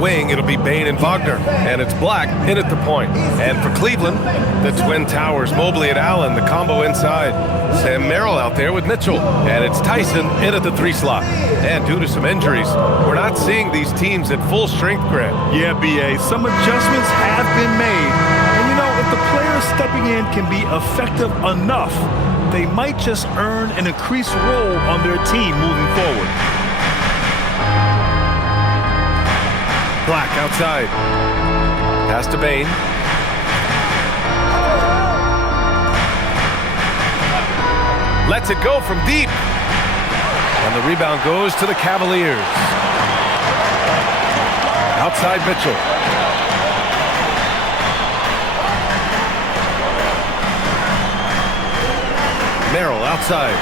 wing, it'll be Bane and Wagner. And it's Black in at the point. And for Cleveland, the Twin Towers, Mobley and Allen, the combo inside. Sam Merrill out there with Mitchell. And it's Tyson in at the 3 slot. And due to some injuries, we're not seeing these teams at full strength, Grant. Yeah, B.A., some adjustments have been made. And you know, if the players stepping in can be effective enough, they might just earn an increased role on their team moving forward. Black outside. Pass to Bane. Lets it go from deep. And the rebound goes to the Cavaliers. Outside Mitchell. Merrill outside.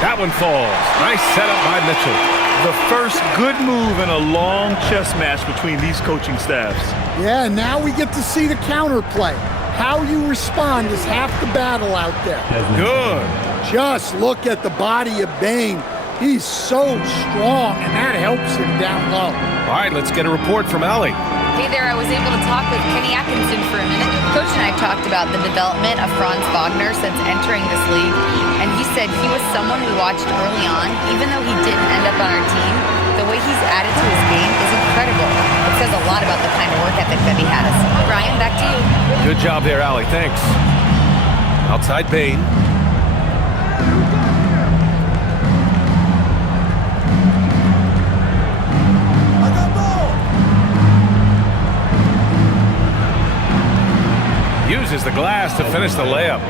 That one falls. Nice setup by Mitchell. The first good move in a long chess match between these coaching staffs. Yeah, now we get to see the counterplay. How you respond is half the battle out there. Good. Just look at the body of Bane. He's so strong, and that helps him down low. All right, let's get a report from Allie. Hey there, I was able to talk with Kenny Atkinson for a minute. Coach and I talked about the development of Franz Wagner since entering this league, and he said he was someone we watched early on. Even though he didn't end up on our team, the way he's added to his game is incredible. It says a lot about the kind of work ethic that he has. Brian, back to you. Good job there, Allie. Thanks. Outside Bane. Uses the glass to finish the layup.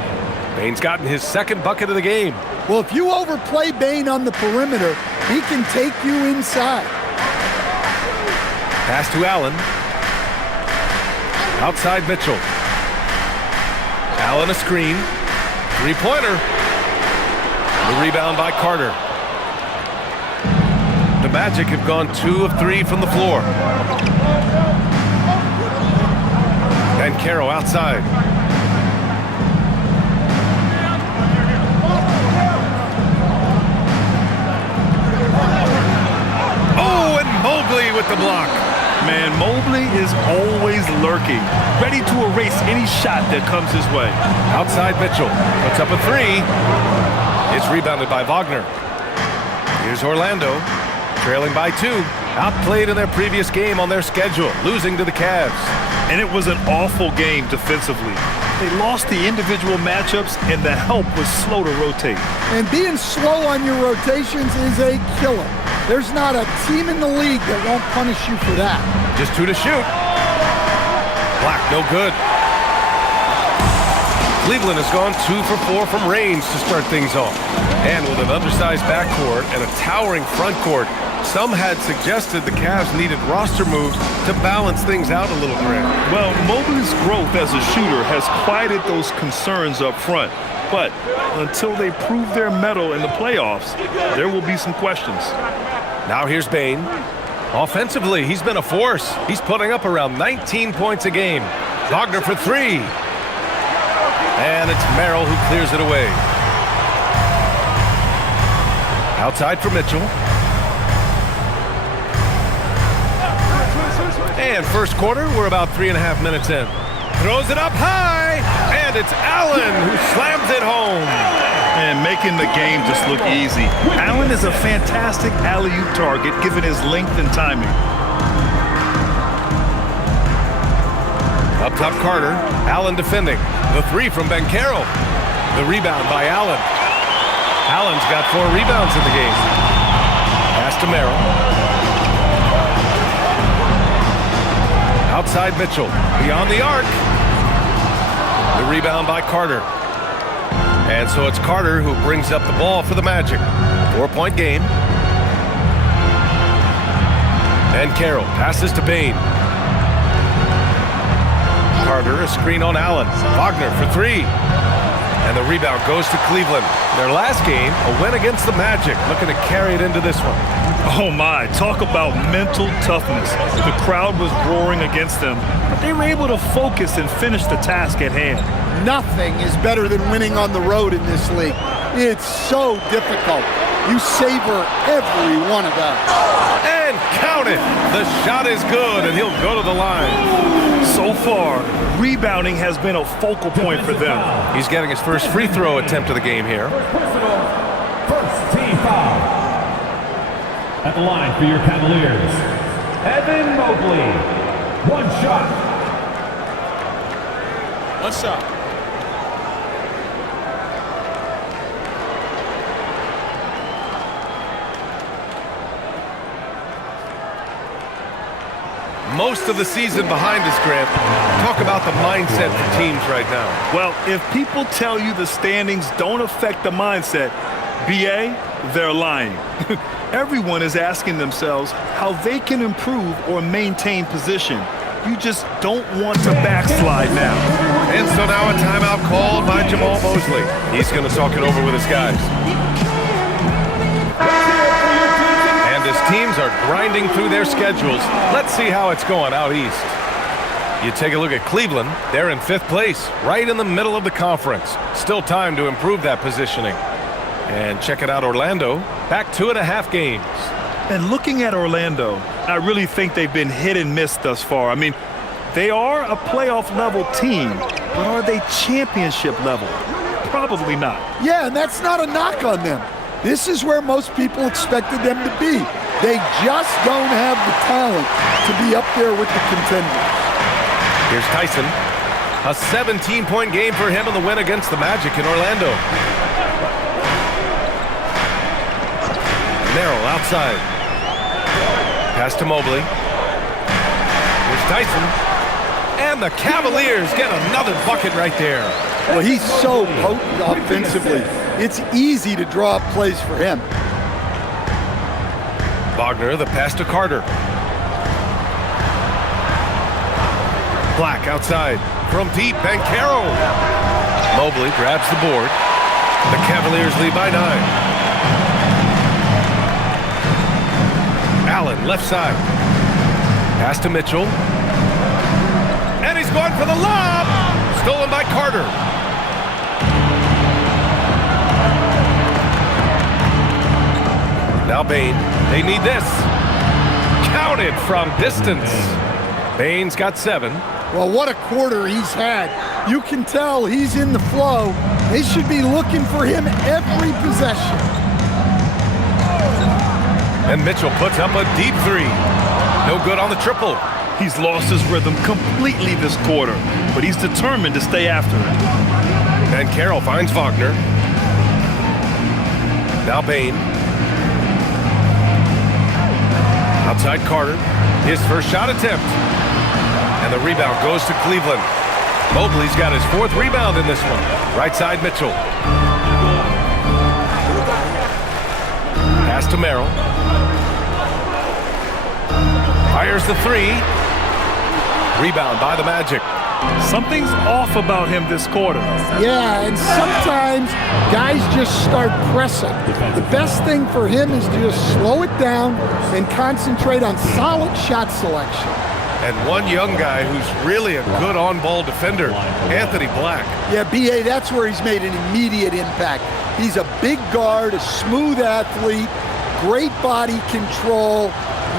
Bane's gotten his second bucket of the game. Well, if you overplay Bane on the perimeter, he can take you inside. Pass to Allen. Outside Mitchell. Allen a screen. 3-pointer. The rebound by Carter. The Magic have gone 2 of 3 from the floor. And Caro outside. Oh, and Mobley with the block. Man, Mobley is always lurking, ready to erase any shot that comes his way. Outside Mitchell. Puts up a 3. It's rebounded by Wagner. Here's Orlando. Trailing by 2. Outplayed in their previous game on their schedule, losing to the Cavs. And it was an awful game defensively. They lost the individual matchups, and the help was slow to rotate. And being slow on your rotations is a killer. There's not a team in the league that won't punish you for that. Just 2 to shoot. Black, no good. Cleveland has gone 2 for 4 from range to start things off. And with an undersized backcourt and a towering front court, some had suggested the Cavs needed roster moves to balance things out a little, Grant. Well, Mobley's growth as a shooter has quieted those concerns up front. But until they prove their mettle in the playoffs, there will be some questions. Now here's Bane. Offensively, he's been a force. He's putting up around 19 points a game. Wagner for 3. And it's Merrill who clears it away. Outside for Mitchell. And first quarter, we're about 3.5 minutes in. Throws it up high, and it's Allen who slams it home. And making the game just look easy. Allen is a fantastic alley-oop target given his length and timing. Up top Carter, Allen defending. The 3 from Bencaro. The rebound by Allen. Allen's got 4 rebounds in the game. Pass to Merrill. Outside Mitchell, beyond the arc. The rebound by Carter. And so it's Carter who brings up the ball for the Magic. 4-point game. And Carroll passes to Bane. Carter, a screen on Allen. Wagner for 3. And the rebound goes to Cleveland. Their last game, a win against the Magic. Looking to carry it into this one. Oh my, talk about mental toughness. The crowd was roaring against them, but they were able to focus and finish the task at hand. Nothing is better than winning on the road in this league. It's so difficult. You savor every one of them. And count it. The shot is good, and he'll go to the line. So far, rebounding has been a focal point for them. He's getting his first free throw attempt of the game here. First team foul. At the line for your Cavaliers, Evan Mobley. One shot. What's up? Most of the season behind us, Grant. Talk about the mindset for teams right now. Well, if people tell you the standings don't affect the mindset, BA, they're lying. Everyone is asking themselves how they can improve or maintain position. You just don't want to backslide now. And so now a timeout called by Jamal Mosley. He's going to talk it over with his guys. And his teams are grinding through their schedules. Let's see how it's going out east. You take a look at Cleveland. They're in 5th place, right in the middle of the conference. Still time to improve that positioning. And check it out, Orlando, back 2.5 games. And looking at Orlando, I really think they've been hit and miss thus far. I mean, they are a playoff-level team, but are they championship level? Probably not. Yeah, and that's not a knock on them. This is where most people expected them to be. They just don't have the talent to be up there with the contenders. Here's Tyson. A 17-point game for him in the win against the Magic in Orlando. Merrill outside. Pass to Mobley. Here's Tyson. And the Cavaliers get another bucket right there. Well, he's so potent offensively. It's easy to draw up plays for him. Wagner, the pass to Carter. Black outside. From deep, Bankero. Mobley grabs the board. The Cavaliers lead by 9. Allen, left side. Pass to Mitchell. And he's going for the lob. Stolen by Carter. Now Bain. They need this. Counted from distance. Bain's got 7. Well, what a quarter he's had. You can tell he's in the flow. They should be looking for him every possession. And Mitchell puts up a deep 3. No good on the triple. He's lost his rhythm completely this quarter, but he's determined to stay after it. And Carroll finds Wagner. Now Bain. Outside Carter. His first shot attempt. And the rebound goes to Cleveland. Mobley's got his 4th rebound in this one. Right side Mitchell. Pass to Merrill. Fires the 3. Rebound by the Magic. Something's off about him this quarter. Yeah, and sometimes guys just start pressing. The best thing for him is to just slow it down and concentrate on solid shot selection. And one young guy who's really a good on-ball defender, Anthony Black. Yeah, B.A., that's where he's made an immediate impact. He's a big guard, a smooth athlete, great body control,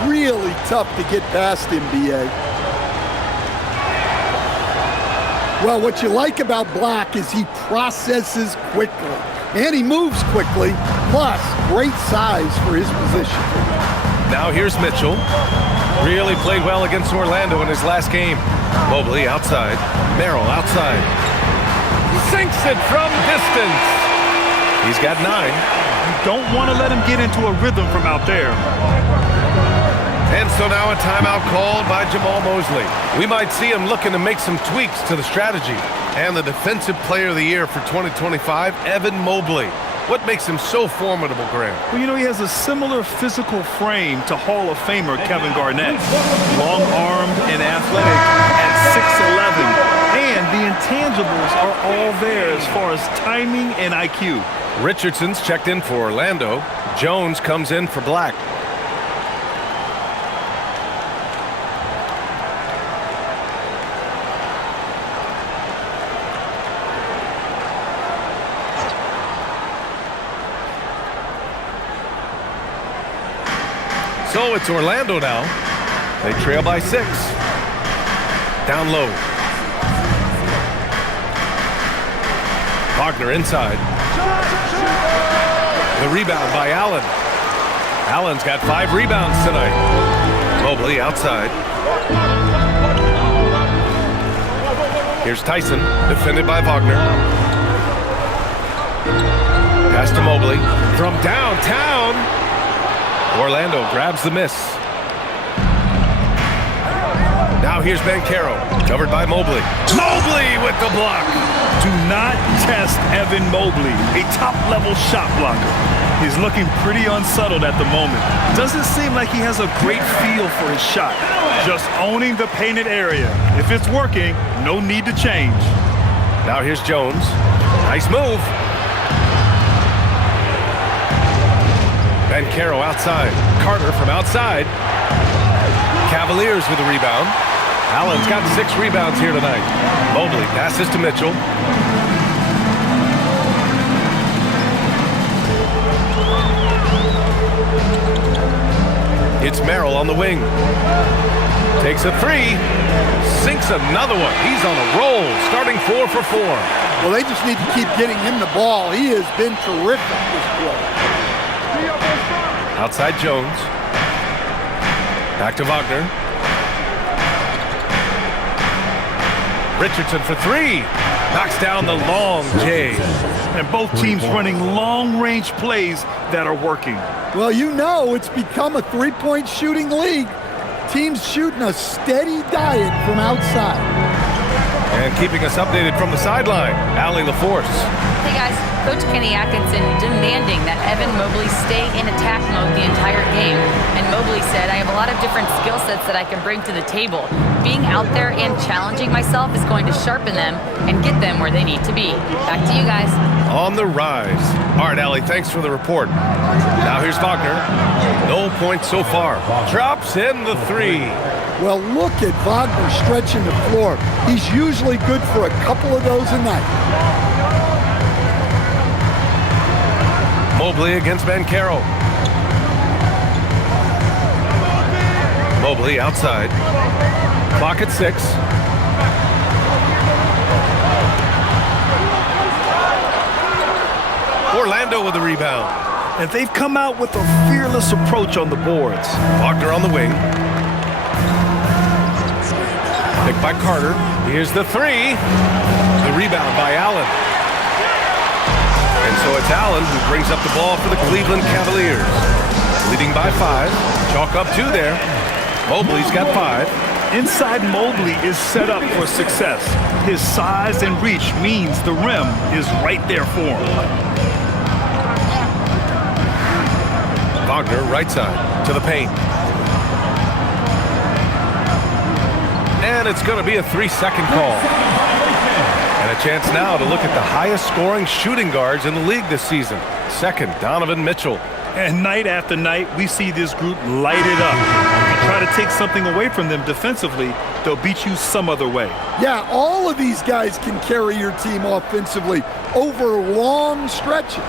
really tough to get past him, B.A. Well, what you like about Black is he processes quickly, and he moves quickly, plus great size for his position. Now here's Mitchell. Really played well against Orlando in his last game. Mobley outside. Merrill outside. Sinks it from distance. He's got 9. You don't want to let him get into a rhythm from out there. And so now a timeout called by Jamal Mosley. We might see him looking to make some tweaks to the strategy. And the Defensive Player of the Year for 2025, Evan Mobley. What makes him so formidable, Graham? Well, you know, he has a similar physical frame to Hall of Famer Kevin Garnett. Long-armed and athletic at 6'11". And the intangibles are all there as far as timing and IQ. Richardson's checked in for Orlando. Jones comes in for Black. so it's Orlando now. They trail by 6. Down low. Wagner inside. The rebound by Allen. Allen's got 5 rebounds tonight. Mobley outside. Here's Tyson, defended by Wagner. Pass to Mobley from downtown. Orlando grabs the miss. Now here's Banchero, covered by Mobley. Mobley with the block. Do not test Evan Mobley, a top-level shot blocker. He's looking pretty unsettled at the moment. Doesn't seem like he has a great feel for his shot. Just owning the painted area. If it's working, no need to change. Now here's Jones. Nice move. Banchero outside. Carter from outside. Cavaliers with a rebound. Allen's got 6 rebounds here tonight. Mobley passes to Mitchell. It's Merrill on the wing. Takes a 3. Sinks another one. He's on a roll, starting 4 for 4. Well, they just need to keep getting him the ball. He has been terrific this play. Outside Jones. Back to Wagner. Richardson for 3. Knocks down the long J. And both teams running long-range plays that are working. Well, you know it's become a three-point shooting league. Teams shooting a steady diet from outside. And keeping us updated from the sideline, Allie LaForce. Hey guys, Coach Kenny Atkinson demanding that Evan Mobley stay in attack mode the entire game. And Mobley said, I have a lot of different skill sets that I can bring to the table. Being out there and challenging myself is going to sharpen them and get them where they need to be. Back to you guys. On the rise. All right, Allie, thanks for the report. Now here's Wagner. No points so far. Drops in the 3. Well, look at Wagner stretching the floor. He's usually good for a couple of those a night. Mobley against Banchero. Mobley outside. Clock at 6. Orlando with the rebound. And they've come out with a fearless approach on the boards. Wagner on the wing. Picked by Carter. Here's the 3. The rebound by Allen. And so it's Allen who brings up the ball for the Cleveland Cavaliers. Leading by 5. Chalk up 2 there. Mobley's got 5. Inside Mobley is set up for success. His size and reach means the rim is right there for him. Wagner right side to the paint. And it's going to be a 3-second call. And a chance now to look at the highest scoring shooting guards in the league this season. Second, Donovan Mitchell. And night after night, we see this group light it up. If you try to take something away from them defensively, they'll beat you some other way. Yeah, all of these guys can carry your team offensively over long stretches.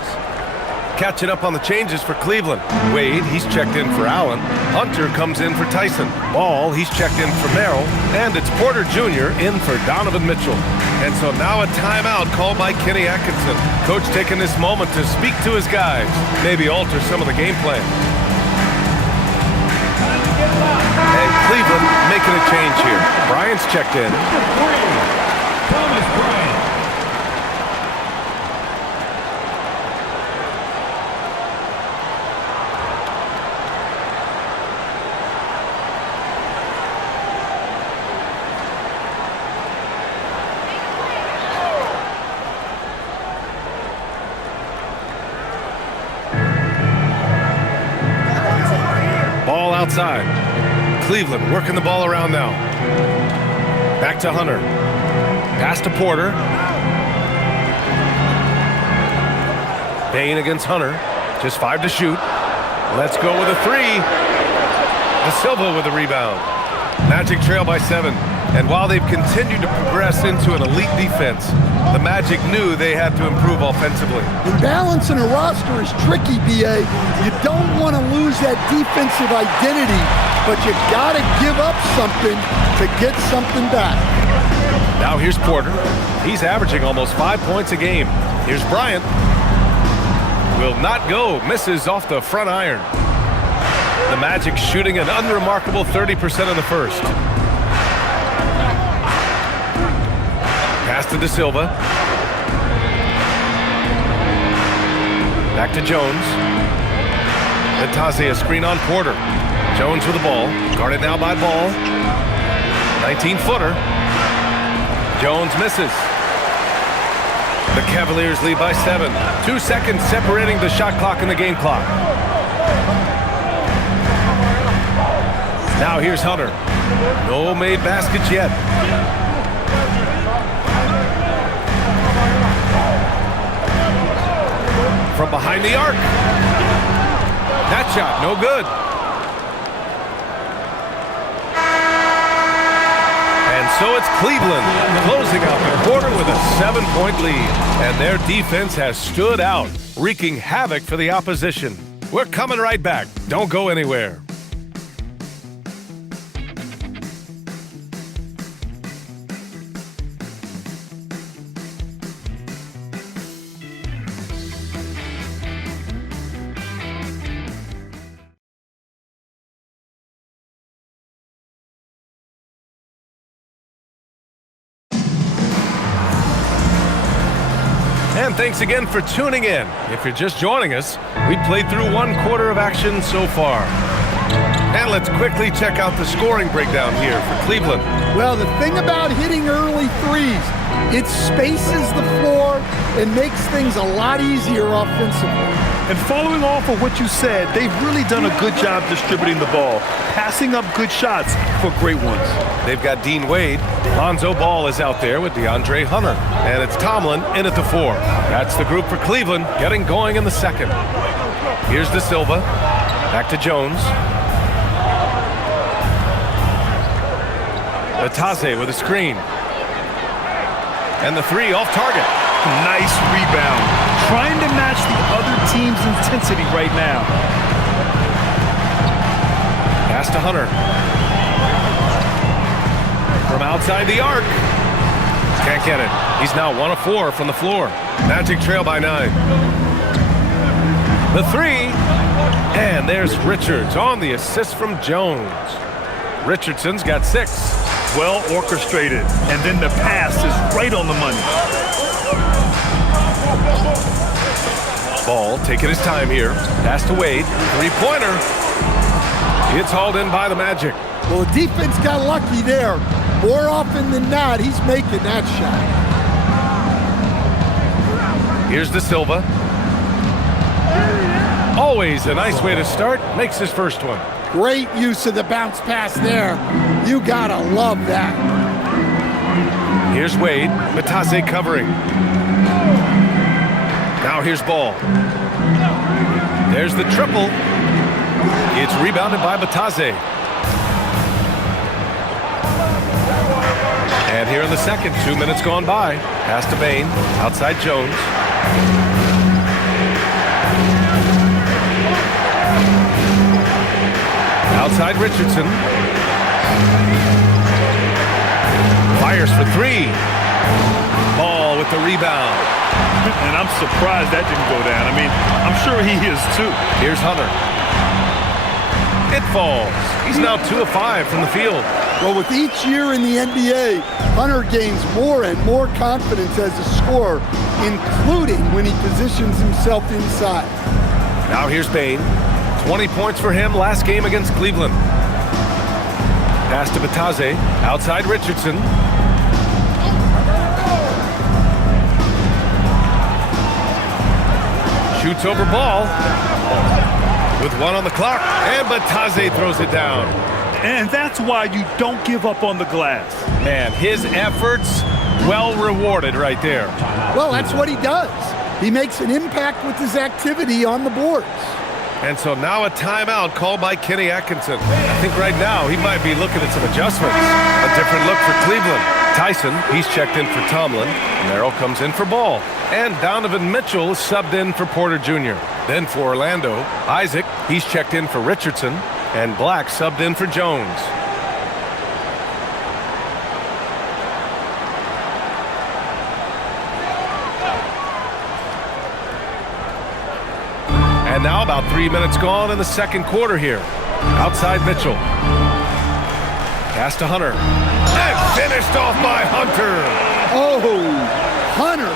Catching up on the changes for Cleveland. Wade, he's checked in for Allen. Hunter comes in for Tyson. Ball, he's checked in for Merrill. And it's Porter Jr. in for Donovan Mitchell. And so now a timeout called by Kenny Atkinson. Coach taking this moment to speak to his guys. Maybe alter some of the game plan. And Cleveland making a change here. Bryant's checked in. Thomas Bryant. Ball outside. Cleveland working the ball around now. Back to Hunter. Pass to Porter. Bain against Hunter. Just 5 to shoot. Let's go with a 3. De Silva with a rebound. Magic trail by 7. And while they've continued to progress into an elite defense, the Magic knew they had to improve offensively. And balancing a roster is tricky, BA. You don't want to lose that defensive identity, but you got to give up something to get something back. Now here's Porter. He's averaging almost 5 points a game. Here's Bryant. Will not go. Misses off the front iron. The Magic shooting an unremarkable 30% in the first. Pass to De Silva. Back to Jones. Vitazzi, a screen on Porter. Jones with the ball. Guarded now by Ball. 19-footer. Jones misses. The Cavaliers lead by 7. 2 seconds separating the shot clock and the game clock. Now here's Hunter. No made baskets yet. From behind the arc. That shot, no good. And so it's Cleveland closing out the quarter with a 7-point lead. And their defense has stood out, wreaking havoc for the opposition. We're coming right back. Don't go anywhere. And thanks again for tuning in. If you're just joining us, we played through 1 quarter of action so far. And let's quickly check out the scoring breakdown here for Cleveland. Well, the thing about hitting early threes, it spaces the floor and makes things a lot easier offensively. And following off of what you said, they've really done a good job distributing the ball, passing up good shots for great ones. They've got Dean Wade. Lonzo Ball is out there with DeAndre Hunter. And it's Tomlin in at the 4. That's the group for Cleveland getting going in the second. Here's De Silva. Back to Jones. Vitazzi with a screen. And the 3 off target. Nice rebound. Trying to match the other team's intensity right now. Pass to Hunter. From outside the arc. Can't get it. He's now 1 of 4 from the floor. Magic trail by 9. The 3. And there's Richards on the assist from Jones. Richardson's got 6. Well orchestrated. And then the pass is right on the money. Ball taking his time here. Pass to Wade. 3-pointer. It's hauled in by the Magic. Well, the defense got lucky there. More often than not, he's making that shot. Here's De Silva. Always a nice way to start. Makes his first one. Great use of the bounce pass there. You gotta love that. Here's Wade. Vitazzi covering. Now here's Ball. There's the triple. It's rebounded by Vitazzi. And here in the second, 2 minutes gone by. Pass to Bain. Outside Jones. Outside Richardson. Fires for 3. Ball with the rebound. And I'm surprised that didn't go down. I mean, I'm sure he is too. Here's Hunter. It falls. He's now 2 of 5 from the field. Well, with each year in the NBA, Hunter gains more and more confidence as a scorer, including when he positions himself inside. Now here's Bain. 20 points for him last game against Cleveland. Pass to Vitazzi. Outside Richardson. Shoots over Ball. With 1 on the clock. And Vitazzi throws it down. And that's why you don't give up on the glass. Man, his efforts well rewarded right there. Well, that's what he does. He makes an impact with his activity on the boards. And so now a timeout called by Kenny Atkinson. I think right now he might be looking at some adjustments. A different look for Cleveland. Tyson, he's checked in for Tomlin. Merrill comes in for Ball. And Donovan Mitchell is subbed in for Porter Jr. Then for Orlando, Isaac, he's checked in for Richardson. And Black subbed in for Jones. And now about 3 minutes gone in the second quarter here. Outside Mitchell. Pass to Hunter. And finished off by Hunter. Oh, Hunter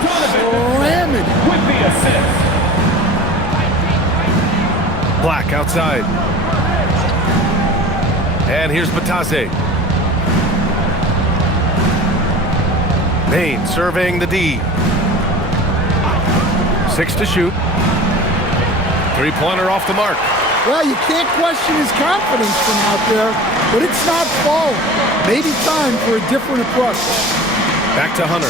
slamming. With the assist. Black outside. And here's Batase. Payne surveying the D. 6 to shoot. Three-pointer off the mark. Well, you can't question his confidence from out there, but it's not falling. Maybe time for a different approach. Back to Hunter.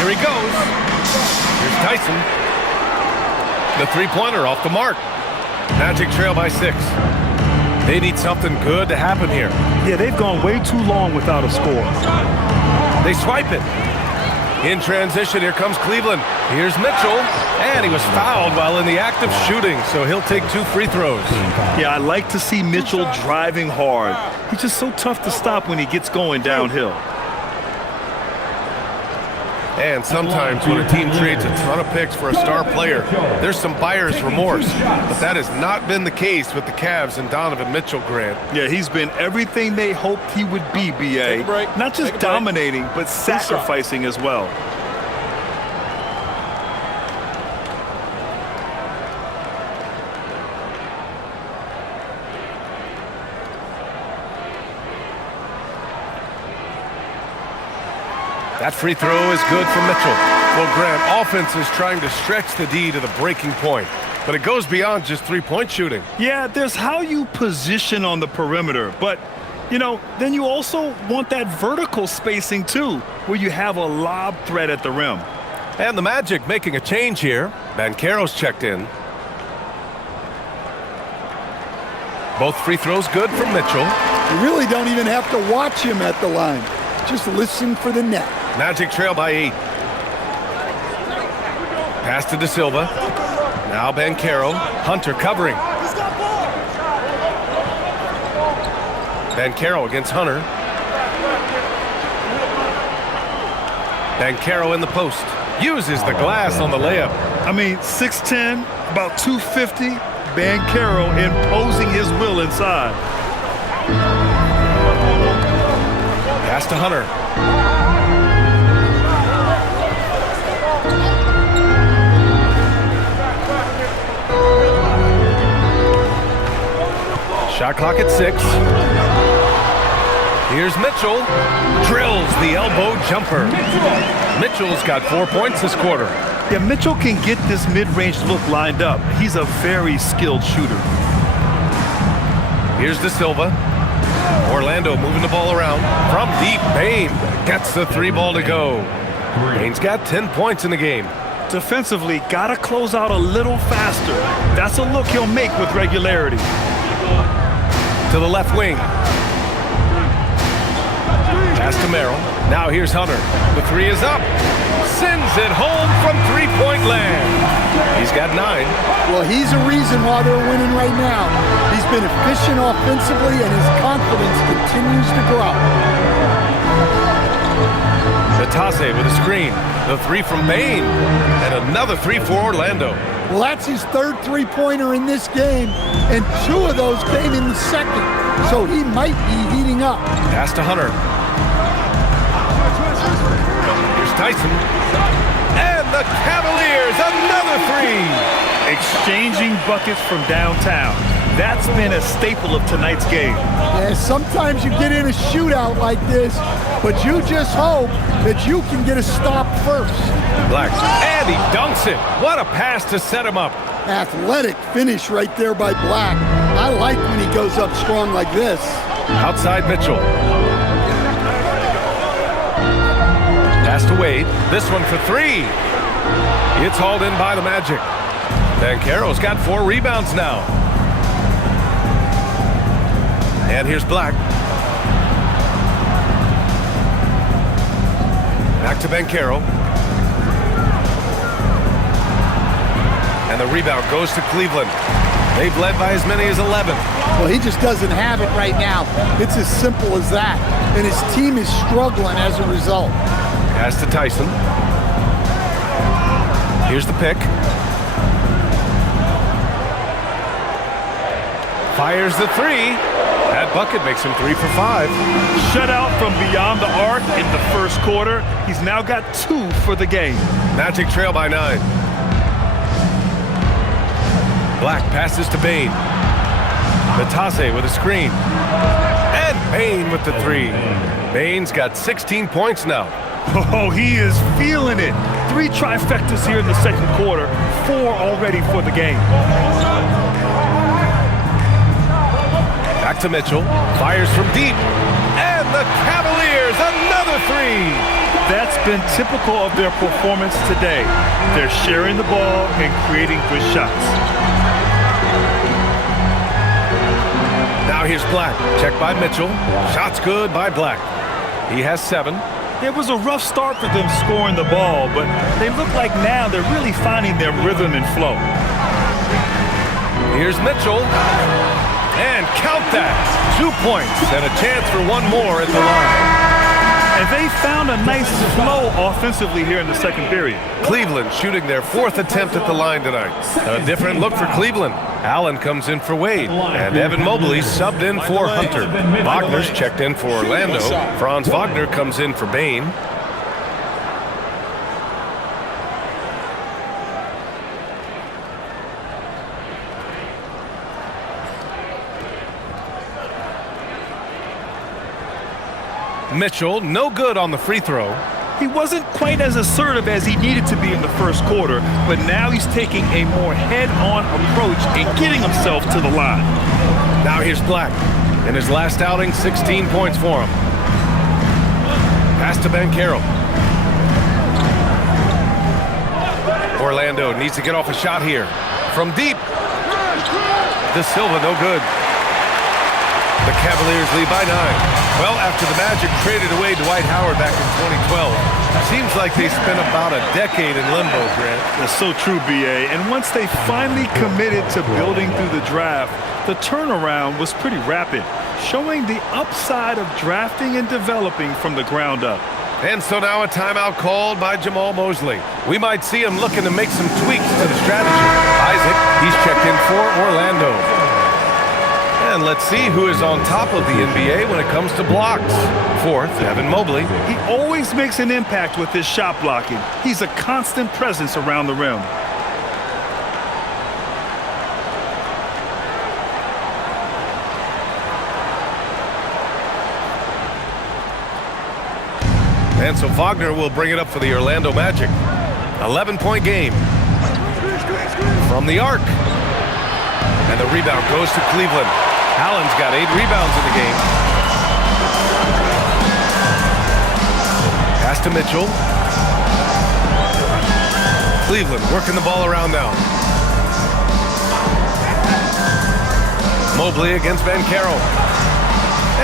Here he goes. Here's Tyson. The three-pointer off the mark. Magic trail by 6. They need something good to happen here. Yeah, they've gone way too long without a score. They swipe it. In transition, here comes Cleveland. Here's Mitchell, and he was fouled while in the act of shooting, so he'll take 2 free throws. Yeah, I like to see Mitchell driving hard. He's just so tough to stop when he gets going downhill. And sometimes when a team trades a ton of picks for a star player, there's some buyer's remorse. But that has not been the case with the Cavs and Donovan Mitchell, Grant. Yeah, he's been everything they hoped he would be, B.A. Not just dominating, but sacrificing as well. That free throw is good for Mitchell. Well, Grant, offense is trying to stretch the D to the breaking point, but it goes beyond just three-point shooting. Yeah, there's how you position on the perimeter, but, you know, then you also want that vertical spacing too, where you have a lob threat at the rim. And the Magic making a change here. Banchero's checked in. Both free throws good for Mitchell. You really don't even have to watch him at the line. Just listen for the net. Magic trail by 8. Pass to De Silva. Now Banchero. Hunter covering. Banchero against Hunter. Banchero in the post. Uses the glass on the layup. I mean, 6'10", about 250. Banchero imposing his will inside. Pass to Hunter. Shot clock at 6. Here's Mitchell. Drills the elbow jumper. Mitchell's got 4 points this quarter. Yeah, Mitchell can get this mid-range look lined up. He's a very skilled shooter. Here's De Silva. Orlando moving the ball around. From deep, Payne gets the 3 ball to go. Payne's got 10 points in the game. Defensively, gotta close out a little faster. That's a look he'll make with regularity. To the left wing. Pass to Merrill. Now here's Hunter. The 3 is up. Sends it home from three-point land. He's got 9. Well, he's a reason why they're winning right now. He's been efficient offensively, and his confidence continues to grow. Batase with a screen. The 3 from Payne. And another 3 for Orlando. Well, that's his 3rd three-pointer in this game, and 2 of those came in the second, so he might be heating up. Pass to Hunter. Here's Tyson. And the Cavaliers, another 3. Exchanging buckets from downtown. That's been a staple of tonight's game. Yeah, sometimes you get in a shootout like this, but you just hope that you can get a stop first. Black, and he dunks it. What a pass to set him up. Athletic finish right there by Black. I like when he goes up strong like this. Outside Mitchell. Pass to Wade. This one for 3. It's hauled in by the Magic. Banchero's got 4 rebounds now. And here's Black. Back to Banchero. And the rebound goes to Cleveland. They've led by as many as 11. Well, he just doesn't have it right now. It's as simple as that. And his team is struggling as a result. Pass to Tyson. Here's the pick. Fires the 3. That bucket makes him 3 for 5. Shut out from beyond the arc in the first quarter. He's now got 2 for the game. Magic trail by 9. Black passes to Bane. Batase with a screen. And Bane with the 3. Bane's got 16 points now. Oh, he is feeling it. 3 trifectas here in the second quarter. 4 already for the game. Back to Mitchell. Fires from deep. And the Cavaliers, another 3. That's been typical of their performance today. They're sharing the ball and creating good shots. Now here's Black. Checked by Mitchell. Shots good by Black. He has 7. It was a rough start for them scoring the ball, but they look like now they're really finding their rhythm and flow. Here's Mitchell. And count that. 2 points and a chance for 1 more at the line. And they found a nice flow offensively here in the second period. Cleveland shooting their 4th attempt at the line tonight. A different look for Cleveland. Allen comes in for Wade. And Evan Mobley subbed in for Hunter. Wagner's checked in for Orlando. Franz Wagner comes in for Bane. Mitchell, no good on the free throw. He wasn't quite as assertive as he needed to be in the first quarter, but now he's taking a more head-on approach and getting himself to the line. Now here's Black. In his last outing, 16 points for him. Pass to Banchero. Orlando needs to get off a shot here. From deep. De Silva, no good. The Cavaliers lead by 9. Well, after the Magic traded away Dwight Howard back in 2012, it seems like they spent about a decade in limbo, Grant. That's so true, B.A. And once they finally committed to building through the draft, the turnaround was pretty rapid, showing the upside of drafting and developing from the ground up. And so now a timeout called by Jamal Mosley. We might see him looking to make some tweaks to the strategy. Isaac, he's checked in for Orlando. And let's see who is on top of the NBA when it comes to blocks. 4th, Evan Mobley. He always makes an impact with his shot blocking. He's a constant presence around the rim. And so Wagner will bring it up for the Orlando Magic. 11-point game. From the arc. And the rebound goes to Cleveland. Allen's got 8 rebounds in the game. Pass to Mitchell. Cleveland working the ball around now. Mobley against Banchero.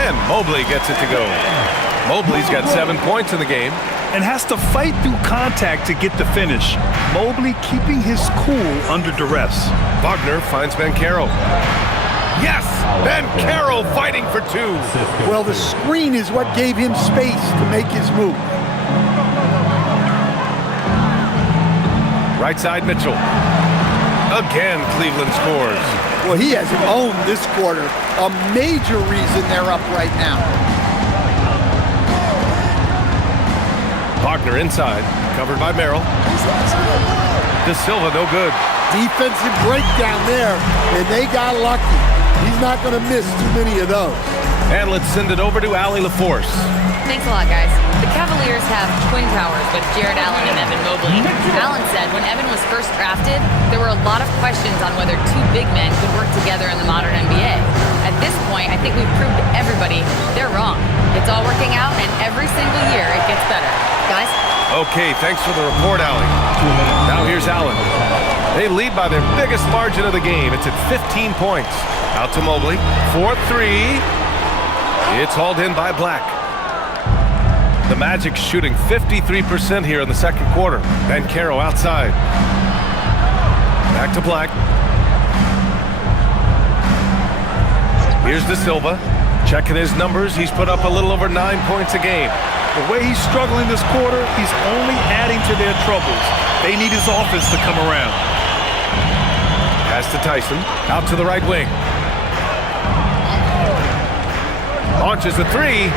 And Mobley gets it to go. Mobley's got 7 points in the game. And has to fight through contact to get the finish. Mobley keeping his cool under duress. Wagner finds Banchero. Yes! Banchero fighting for 2. Well, the screen is what gave him space to make his move. Right side, Mitchell. Again, Cleveland scores. Well, he has owned this quarter. A major reason they're up right now. Wagner inside, covered by Merrill. De Silva, no good. Defensive breakdown there, and they got lucky. He's not going to miss too many of those. And let's send it over to Allie LaForce. Thanks a lot, guys. The Cavaliers have twin towers with Jared Allen and Evan Mobley. Allen said when Evan was first drafted, there were a lot of questions on whether 2 big men could work together in the modern NBA. At this point, I think we've proved to everybody they're wrong. It's all working out, and every single year it gets better. Guys? Okay, thanks for the report, Allie. Now here's Allen. They lead by their biggest margin of the game. It's at 15 points. Out to Mobley. 4-3. It's hauled in by Black. The Magic shooting 53% here in the second quarter. Banchero outside. Back to Black. Here's De Silva. Checking his numbers. He's put up a little over 9 points a game. The way he's struggling this quarter, he's only adding to their troubles. They need his offense to come around. Pass to Tyson. Out to the right wing. Launches a three.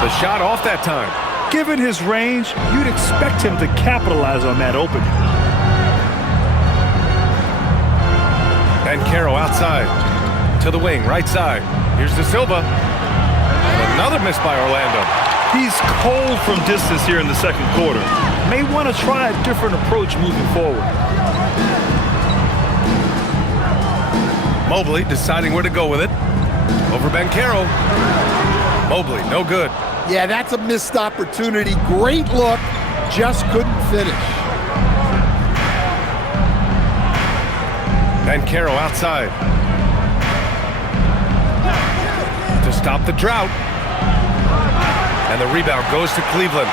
The shot off that time. Given his range, you'd expect him to capitalize on that opening. Banchero outside. To the wing, right side. Here's De Silva. And another miss by Orlando. He's cold from distance here in the second quarter. May want to try a different approach moving forward. Mobley deciding where to go with it. Over Banchero. Mobley, no good. Yeah, that's a missed opportunity. Great look, just couldn't finish. Banchero outside. To stop the drought. And the rebound goes to Cleveland.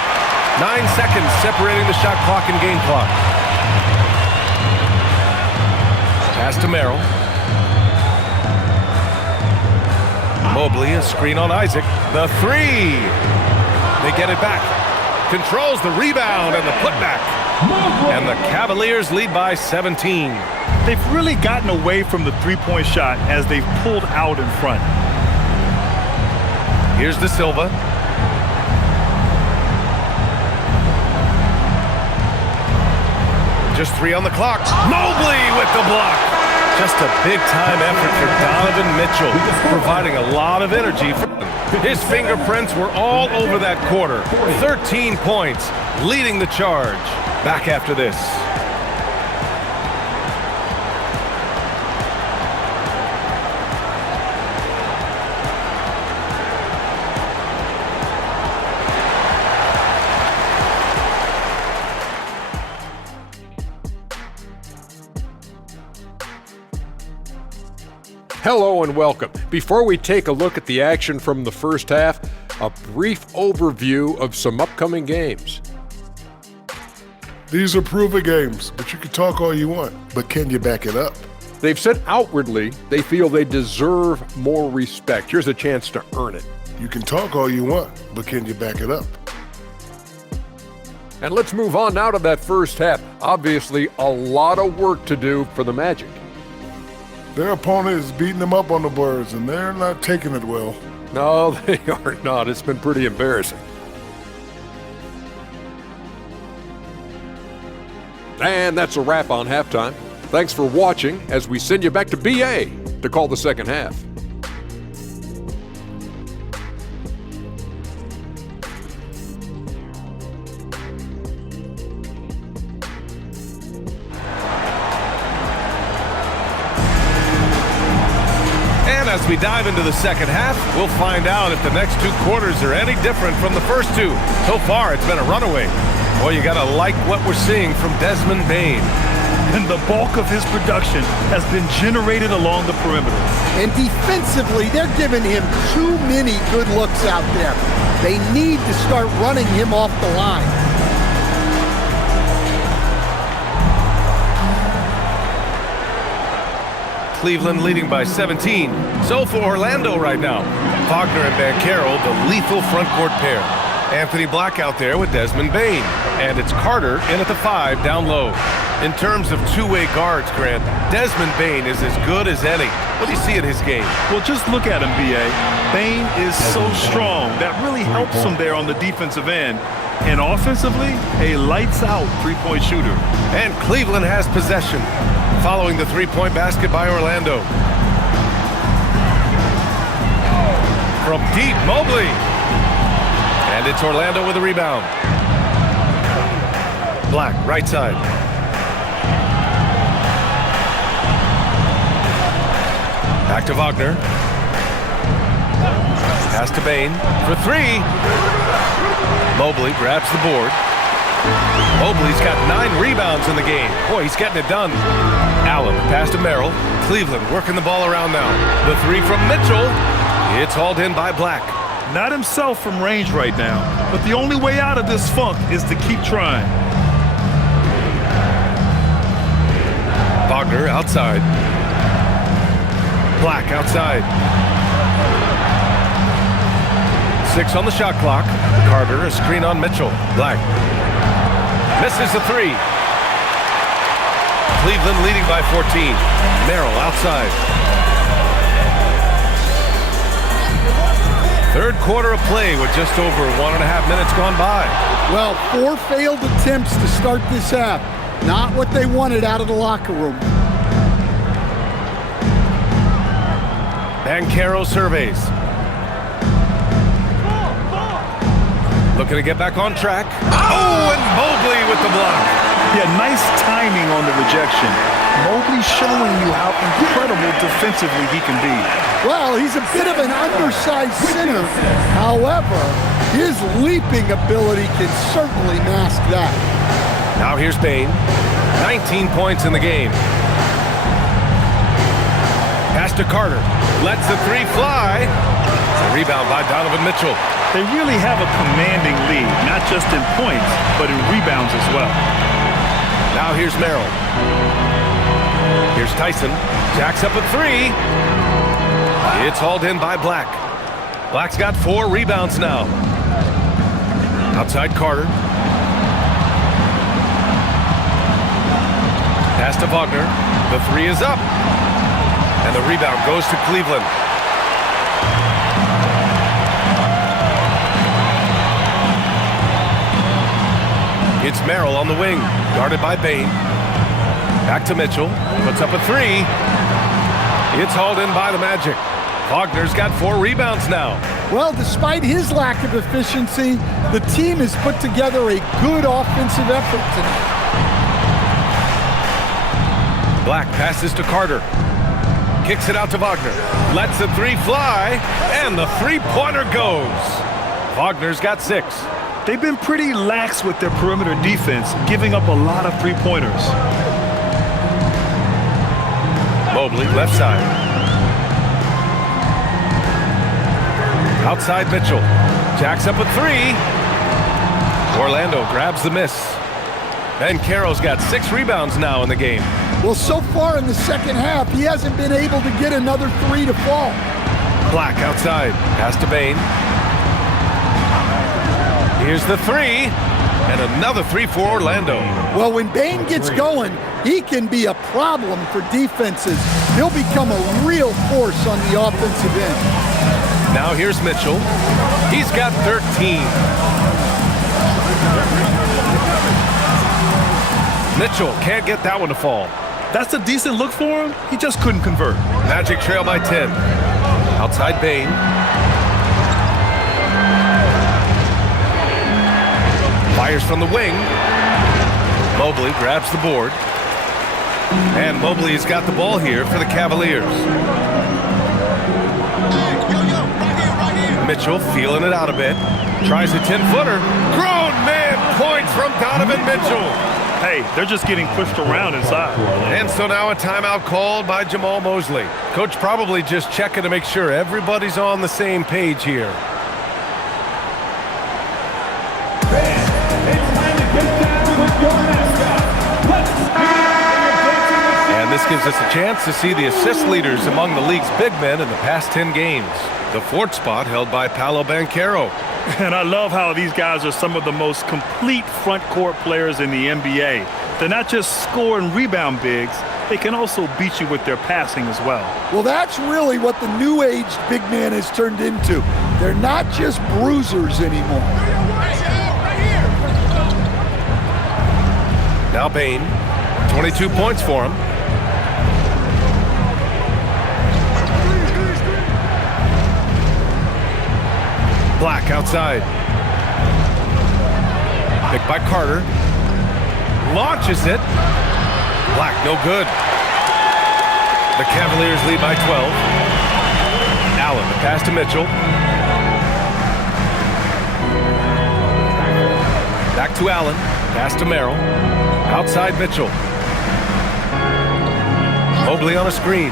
9 seconds separating the shot clock and game clock. Pass to Merrill. Mobley, a screen on Isaac. The three. They get it back. Controls the rebound and the putback. And the Cavaliers lead by 17. They've really gotten away from the three-point shot as they've pulled out in front. Here's De Silva. Just 3 on the clock. Mobley with the block. Just a big-time effort for Donovan Mitchell, providing a lot of energy for them. His fingerprints were all over that quarter. 13 points, leading the charge. Back after this. Hello and welcome. Before we take a look at the action from the first half, a brief overview of some upcoming games. These are proven games, but you can talk all you want, but can you back it up? They've said outwardly they feel they deserve more respect. Here's a chance to earn it. You can talk all you want, but can you back it up? And let's move on now to that first half. Obviously, a lot of work to do for the Magic. Their opponent is beating them up on the boards, and they're not taking it well. No, they are not. It's been pretty embarrassing. And that's a wrap on halftime. Thanks for watching as we send you back to BA to call the second half. As we dive into the second half, we'll find out if the next 2 quarters are any different from the first 2. So far, it's been a runaway. Boy, you gotta like what we're seeing from Desmond Bane. And the bulk of his production has been generated along the perimeter. And defensively, they're giving him too many good looks out there. They need to start running him off the line. Cleveland leading by 17. So for Orlando right now, Wagner and Banchero, the lethal front court pair. Anthony Black out there with Desmond Bane. And it's Carter in at the 5 down low. In terms of two-way guards, Grant, Desmond Bane is as good as any. What do you see in his game? Well, just look at him, B.A. Bane is so strong. That really helps him there on the defensive end. And offensively, a lights-out three-point shooter. And Cleveland has possession, following the three-point basket by Orlando. From deep, Mobley. And it's Orlando with a rebound. Black, right side. Back to Wagner. Pass to Bane for three. Mobley grabs the board. Mobley's got 9 rebounds in the game. Boy, he's getting it done. Allen, pass to Merrill. Cleveland working the ball around now. The three from Mitchell. It's hauled in by Black. Not himself from range right now, but the only way out of this funk is to keep trying. Wagner outside. Black outside. 6 on the shot clock. Carter, a screen on Mitchell. Black misses the three. Cleveland leading by 14. Merrill outside. Third quarter of play with just over 1.5 minutes gone by. Well, 4 failed attempts to start this half. Not what they wanted out of the locker room. Banchero surveys. Looking to get back on track. Oh, and Mobley with the block. Yeah, nice timing on the rejection. Mobley showing you how incredible defensively he can be. Well, he's a bit of an undersized center. However, his leaping ability can certainly mask that. Now here's Bane. 19 points in the game. Pass to Carter. Lets the three fly. It's a rebound by Donovan Mitchell. They really have a commanding lead, not just in points, but in rebounds as well. Now here's Merrill. Here's Tyson. Jacks up a three. It's hauled in by Black. Black's got 4 rebounds now. Outside Carter. Pass to Wagner. The three is up. And the rebound goes to Cleveland. It's Merrill on the wing, guarded by Bane. Back to Mitchell, puts up a three. It's hauled in by the Magic. Wagner's got 4 rebounds now. Well, despite his lack of efficiency, the team has put together a good offensive effort tonight. Black passes to Carter. Kicks it out to Wagner. Lets the three fly, and the three-pointer goes. Wagner's got 6. They've been pretty lax with their perimeter defense, giving up a lot of three-pointers. Mobley, left side. Outside Mitchell. Jacks up a three. Orlando grabs the miss. Banchero's got 6 rebounds now in the game. Well, so far in the second half, he hasn't been able to get another three to fall. Black outside. Pass to Bane. Here's the three. And another three for Orlando. Well, when Bane gets going, he can be a problem for defenses. He'll become a real force on the offensive end. Now here's Mitchell. He's got 13. Mitchell can't get that one to fall. That's a decent look for him. He just couldn't convert. Magic trail by 10. Outside Bane. Fires from the wing. Mobley grabs the board. And Mobley has got the ball here for the Cavaliers. Mitchell feeling it out a bit. Tries a 10-footer. Grown man points from Donovan Mitchell. Hey, they're just getting pushed around inside. And so now a timeout called by Jamal Mosley. Coach probably just checking to make sure everybody's on the same page here. And this gives us a chance to see the assist leaders among the league's big men in the past 10 games. The 4th spot held by Paolo Banchero. And I love how these guys are some of the most complete front court players in the NBA. They're not just score and rebound bigs, they can also beat you with their passing as well. Well, that's really what the new age big man has turned into. They're not just bruisers anymore. Now Bane, 22 points for him. Black outside. Picked by Carter. Launches it. Black, no good. The Cavaliers lead by 12. Allen, the pass to Mitchell. Back to Allen. Pass to Merrill. Outside Mitchell. Mobley on a screen.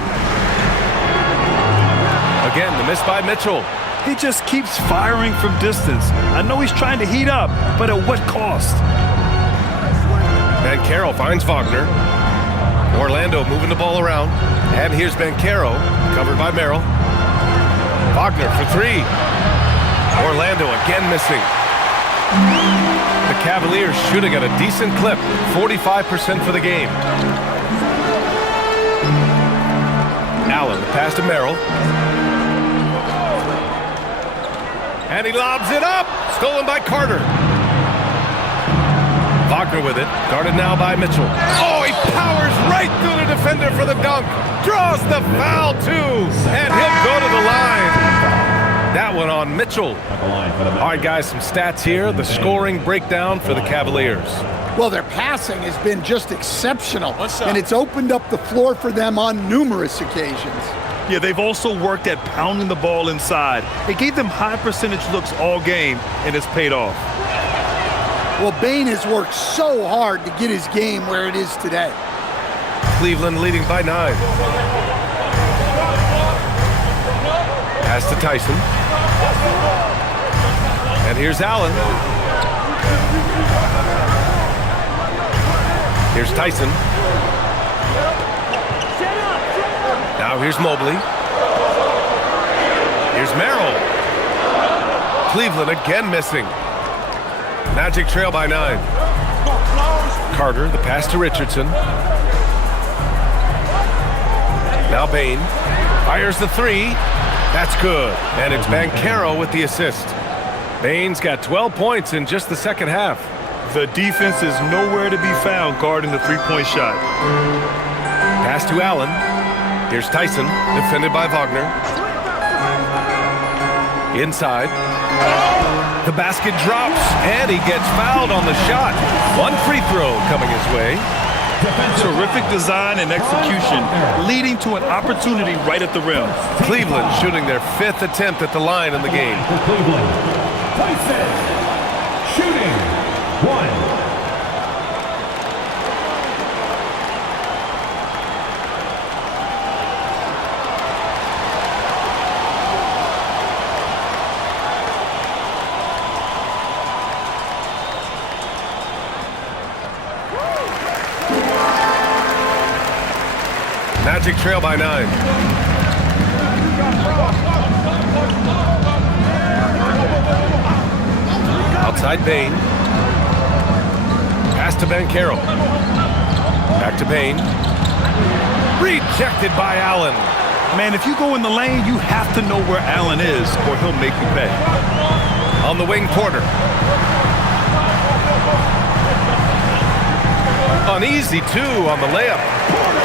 Again, the miss by Mitchell. He just keeps firing from distance. I know he's trying to heat up, but at what cost? Banchero finds Wagner. Orlando moving the ball around. And here's Banchero, covered by Merrill. Wagner for three. Orlando again missing. The Cavaliers shooting at a decent clip, 45% for the game. Allen, the pass to Merrill. And he lobs it up. Stolen by Carter. Wagner with it. Guarded now by Mitchell. Oh, he powers right through the defender for the dunk. Draws the foul, too. And he'll go to the line. That one on Mitchell. All right, guys, some stats here. The scoring breakdown for the Cavaliers. Well, their passing has been just exceptional, and it's opened up the floor for them on numerous occasions. Yeah, they've also worked at pounding the ball inside. It gave them high percentage looks all game, and it's paid off. Well, Bane has worked so hard to get his game where it is today. Cleveland leading by 9. Pass to Tyson. And here's Allen. Here's Tyson. Now here's Mobley. Here's Merrill. Cleveland again missing. Magic trail by 9. Carter, the pass to Richardson. Now Bane. Fires the three. That's good. And it's Banchero with the assist. Bane's got 12 points in just the second half. The defense is nowhere to be found guarding the three-point shot. Pass to Allen. Here's Tyson, defended by Wagner. Inside. The basket drops, and he gets fouled on the shot. One free throw coming his way. Terrific design and execution, leading to an opportunity right at the rim. Cleveland shooting their 5th attempt at the line in the game. Cleveland. Tyson. Shooting. 1. Magic trail by 9. Outside Bane. Pass to Banchero. Back to Bane. Rejected by Allen. Man, if you go in the lane, you have to know where Allen is, or he'll make you pay. On the wing, Porter. Uneasy, too, on the layup.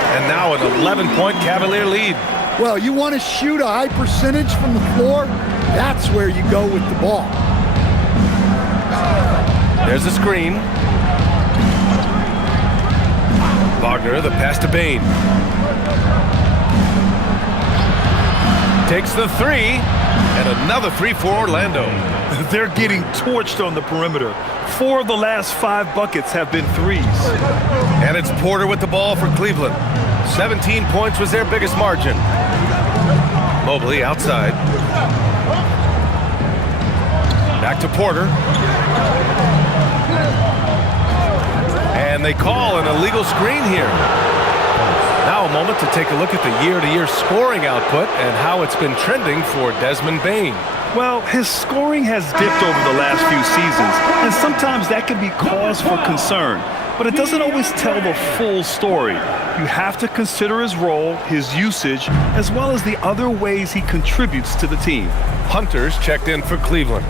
And now an 11-point Cavalier lead. Well, you want to shoot a high percentage from the floor? That's where you go with the ball. There's a screen. Wagner, the pass to Bane. Takes the three, and another three for Orlando. They're getting torched on the perimeter. 4 of the last 5 buckets have been threes. And it's Porter with the ball for Cleveland. 17 points was their biggest margin. Mobley outside. Back to Porter. And they call an illegal screen here. Now a moment to take a look at the year-to-year scoring output and how it's been trending for Desmond Bane. Well, his scoring has dipped over the last few seasons, and sometimes that can be cause for concern. But it doesn't always tell the full story. You have to consider his role, his usage, as well as the other ways he contributes to the team. Hunter's checked in for Cleveland.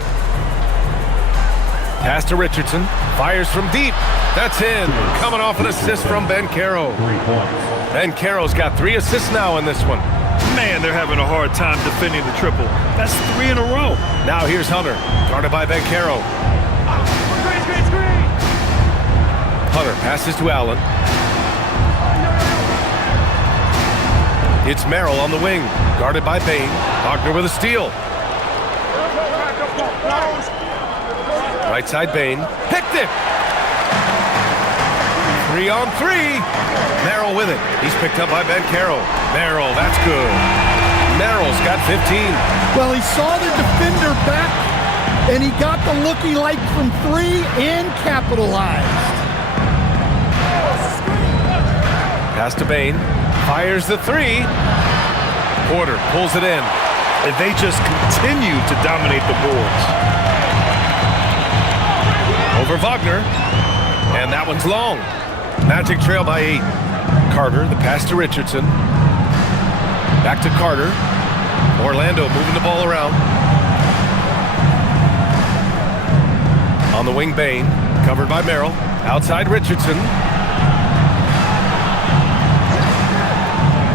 Pass to Richardson. Fires from deep. That's in. Coming off an assist from Banchero. 3 points. Banchero's got 3 assists now in this one. Man, they're having a hard time defending the triple. That's 3 in a row. Now here's Hunter, guarded by Banchero. Hunter passes to Allen. It's Merrill on the wing, guarded by Bain. Wagner with a steal. Right side Bain, picked it! 3-on-3. Merrill with it. He's picked up by Banchero. Merrill, that's good. Merrill's got 15. Well, he saw the defender back, and he got the looky like from 3 and capitalized. Pass to Bain. Fires the 3. Porter pulls it in. And they just continue to dominate the boards. Over Wagner. And that one's long. Magic trail by 8. Carter, the pass to Richardson. Back to Carter. Orlando moving the ball around. On the wing, Bain. Covered by Merrill. Outside Richardson.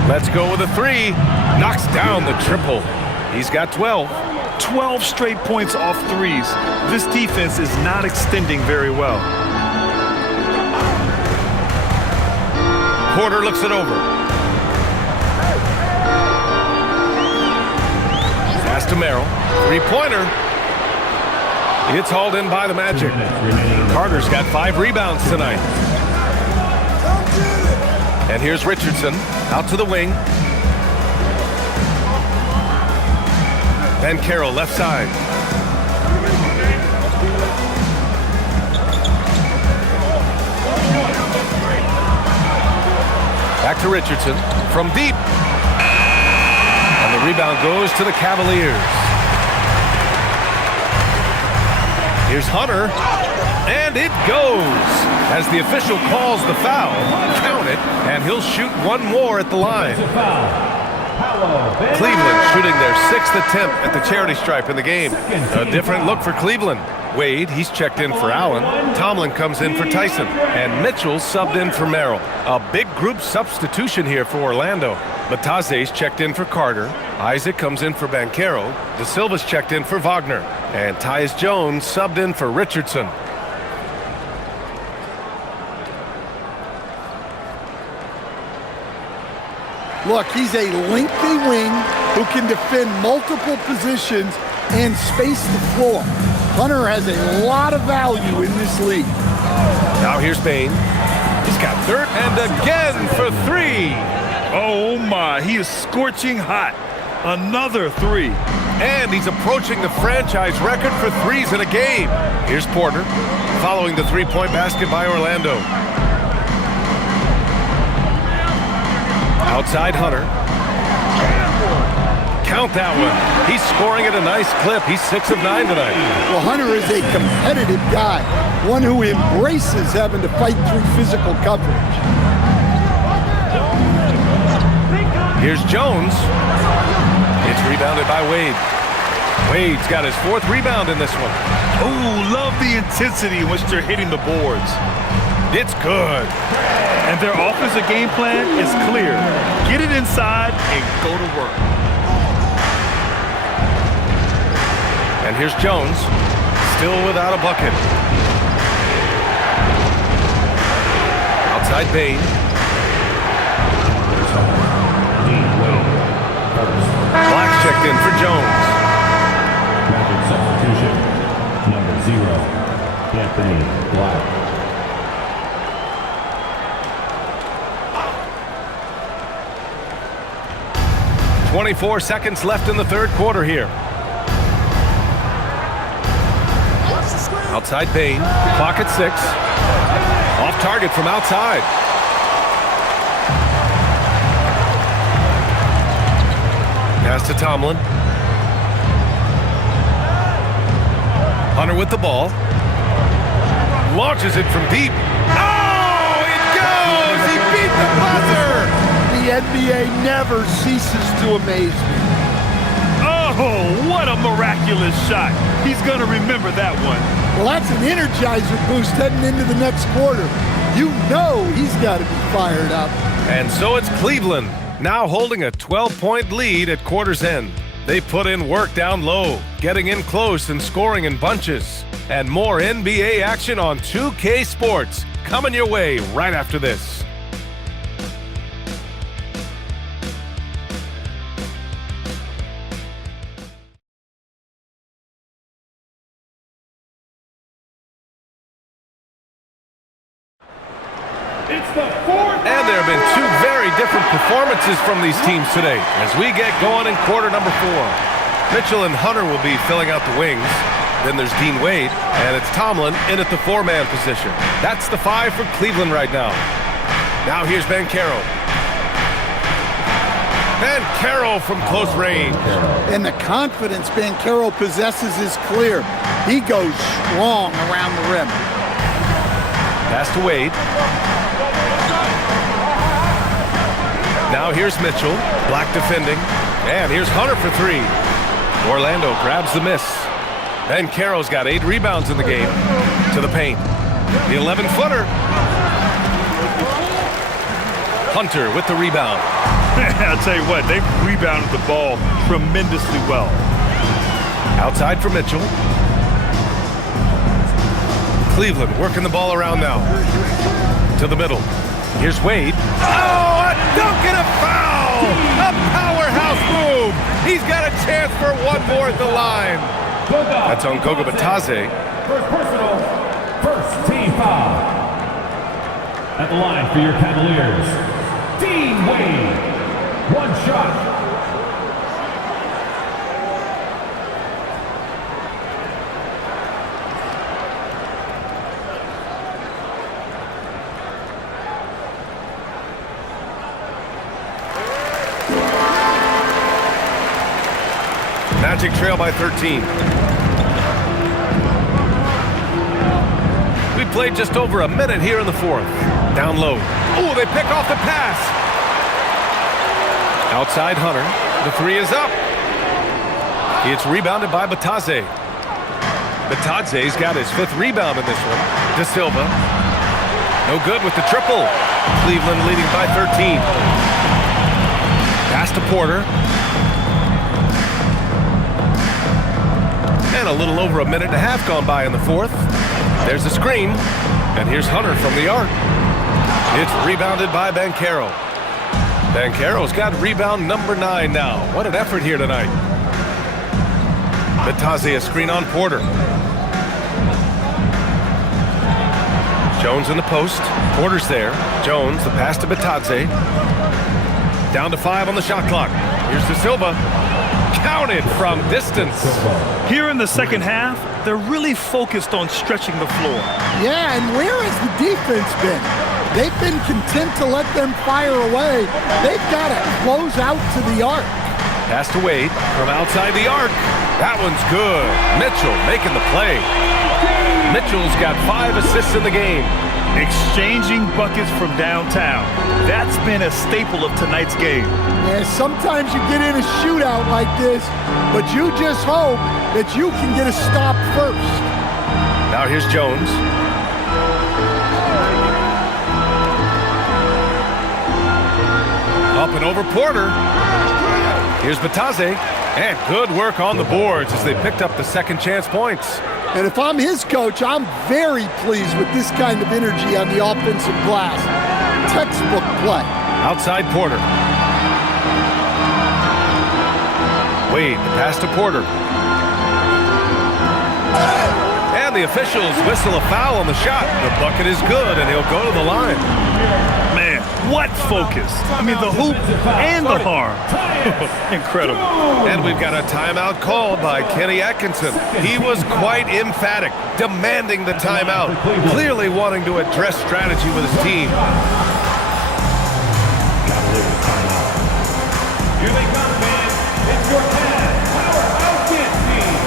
Let's go with a 3. Knocks down the triple. He's got 12. 12 straight points off threes. This defense is not extending very well. Porter looks it over. Pass to Merrill. 3-pointer. It's hauled in by the Magic. Carter's got 5 rebounds tonight. And here's Richardson out to the wing. Banchero left side. Back to Richardson from deep. And the rebound goes to the Cavaliers. Here's Hunter. And it goes. As the official calls the foul, count it, and he'll shoot one more at the line. Cleveland shooting their 6th attempt at the charity stripe in the game. A different look for Cleveland. Wade, he's checked in for Allen. Tomlin comes in for Tyson. And Mitchell subbed in for Merrill. A big group substitution here for Orlando. Bataze's checked in for Carter. Isaac comes in for Banchero. De Silva's checked in for Wagner. And Tyus Jones subbed in for Richardson. Look, he's a lengthy wing who can defend multiple positions and space the floor. Hunter has a lot of value in this league. Now here's Bain. He's got 3rd and again for 3. Oh my, he is scorching hot. Another 3. And he's approaching the franchise record for 3s in a game. Here's Porter following the 3-point basket by Orlando. Outside Hunter. Count that one. He's scoring at a nice clip. He's 6 of 9 tonight. Well, Hunter is a competitive guy, one who embraces having to fight through physical coverage. Here's Jones. It's rebounded by Wade. Wade's got his 4th rebound in this one. Oh, love the intensity in which they're hitting the boards. It's good. And their offensive game plan is clear. Get it inside and go to work. And here's Jones, still without a bucket. Outside Bain. Black's checked in for Jones. Magic substitution. Number 0, Anthony Black. 24 seconds left in the 3rd quarter here. Outside Bain, clock at 6. Off target from outside. Pass to Tomlin. Hunter with the ball. Launches it from deep. Oh, it goes! He beat the buzzer! The NBA never ceases to amaze me. Oh, what a miraculous shot. He's going to remember that one. Well, that's an energizer boost heading into the next quarter. You know he's got to be fired up. And so it's Cleveland, now holding a 12-point lead at quarter's end. They put in work down low, getting in close and scoring in bunches. And more NBA action on 2K Sports coming your way right after this. And there have been two very different performances from these teams today as we get going in quarter number 4. Mitchell and Hunter will be filling out the wings. Then there's Dean Wade, and it's Tomlin in at the 4-man position. That's the 5 for Cleveland right now. Now here's Banchero. Banchero from close range. And the confidence Banchero possesses is clear. He goes strong around the rim. Pass to Wade. Now here's Mitchell, Black defending. And here's Hunter for 3. Orlando grabs the miss. Banchero's got 8 rebounds in the game. To the paint. The 11-footer. Hunter with the rebound. I'll tell you what, they've rebounded the ball tremendously well. Outside for Mitchell. Cleveland working the ball around now. To the middle. Here's Wade. Oh, a dunk and a foul! A powerhouse move! He's got a chance for one more at the line. That's on Goga Batadze. First personal, first team foul. At the line for your Cavaliers, Dean Wade. One shot. Magic trail by 13. We played just over a minute here in the 4th. Down low. Oh, they pick off the pass. Outside Hunter. The 3 is up. It's rebounded by Batadze. Batadze's got his 5th rebound in this one. De Silva. No good with the triple. Cleveland leading by 13. Pass to Porter. And a little over a minute and a half gone by in the 4th. There's a screen. And here's Hunter from the arc. It's rebounded by Banchero. Banchero's got rebound number 9 now. What an effort here tonight. Batadze a screen on Porter. Jones in the post. Porter's there. Jones, the pass to Batadze. Down to 5 on the shot clock. Here's De Silva. Counted from distance. Here in the second half, they're really focused on stretching the floor. Yeah, and where has the defense been? They've been content to let them fire away. They've got to close out to the arc. Pass to Wade from outside the arc. That one's good. Mitchell making the play. Mitchell's got 5 assists in the game. Exchanging buckets from downtown. That's been a staple of tonight's game. Yeah, sometimes you get in a shootout like this, but you just hope that you can get a stop first. Now here's Jones. Up and over Porter. Here's Batadze. And good work on the boards as they picked up the second chance points. And if I'm his coach, I'm very pleased with this kind of energy on the offensive glass. Textbook play. Outside Porter. Wade, the pass to Porter. And the officials whistle a foul on the shot. The bucket is good, and he'll go to the line. Man, what focus. I mean, the hoop and the harm. Incredible. And we've got a timeout called by Kenny Atkinson. He was quite emphatic, demanding the timeout, clearly wanting to address strategy with his team. Here they come, man. It's your powerhouse dance team.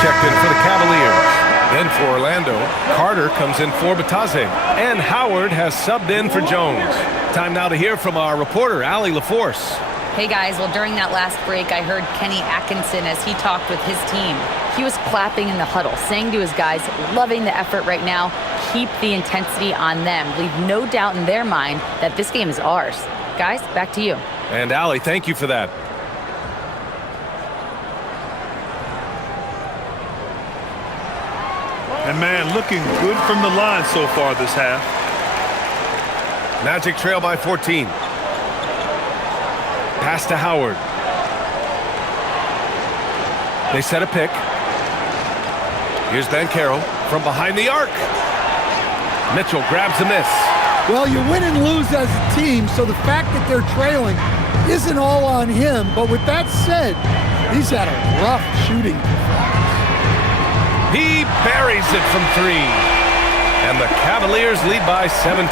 Checked in for the Cavaliers. Then for Orlando, Carter comes in for Batadze. And Howard has subbed in for Jones. Time now to hear from our reporter, Allie LaForce. Hey guys, well during that last break, I heard Kenny Atkinson as he talked with his team. He was clapping in the huddle, saying to his guys, loving the effort right now, keep the intensity on them. Leave no doubt in their mind that this game is ours. Guys, back to you. And Allie, thank you for that. And man, looking good from the line so far this half. Magic trail by 14. Pass to Howard. They set a pick. Here's Banchero from behind the arc. Mitchell grabs a miss. Well, you win and lose as a team, so the fact that they're trailing isn't all on him. But with that said, he's had a rough shooting performance. He buries it from 3. And the Cavaliers lead by 17.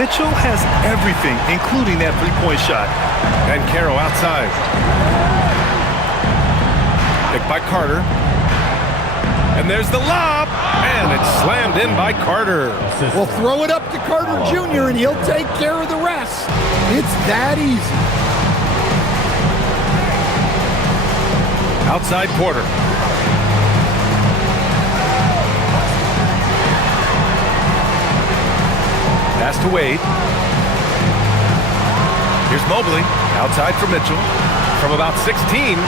Mitchell has everything, including that three-point shot. Banchero outside. Picked by Carter. And there's the lob. And it's slammed in by Carter. Well, throw it up to Carter Jr. and he'll take care of the rest. It's that easy. Outside Porter. Pass to Wade. Here's Mobley. Outside for Mitchell. From about 16.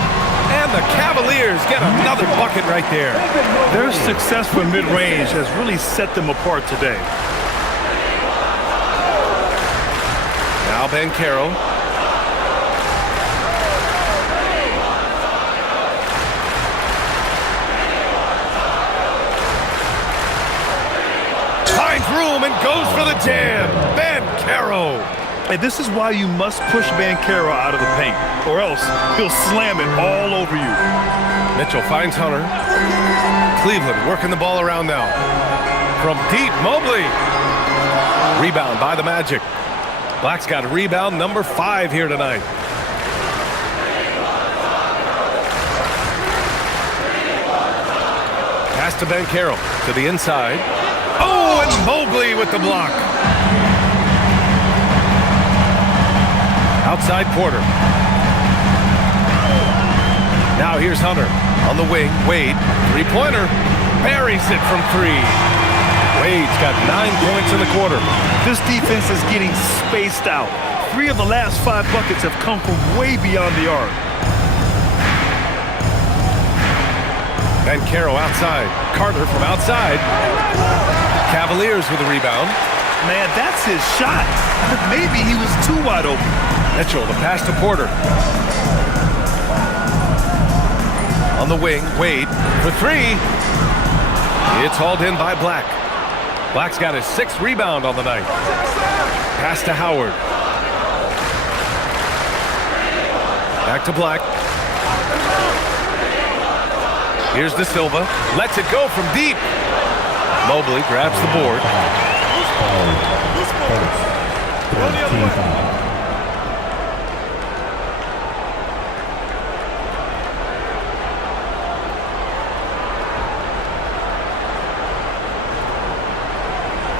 And the Cavaliers get another bucket right there. Their success from mid-range has really set them apart today. Now Banchero. Finds room and goes for the jam. Banchero. And this is why you must push Banchero out of the paint, or else he'll slam it all over you. Mitchell finds Hunter. Cleveland working the ball around now. From deep, Mobley. Rebound by the Magic. Black's got rebound number 5 here tonight. Pass to Banchero to the inside. Oh, and Mobley with the block. Outside Porter. Now here's Hunter on the wing. Wade, three-pointer, buries it from 3. Wade's got 9 points in the quarter. This defense is getting spaced out. 3 of the last 5 buckets have come from way beyond the arc. Banchero outside. Carter from outside. Cavaliers with a rebound. Man, that's his shot. Maybe he was too wide open. Mitchell, the pass to Porter. On the wing, Wade for 3. It's hauled in by Black. Black's got his 6th rebound on the night. Pass to Howard. Back to Black. Here's De Silva. Lets it go from deep. Mobley grabs the board.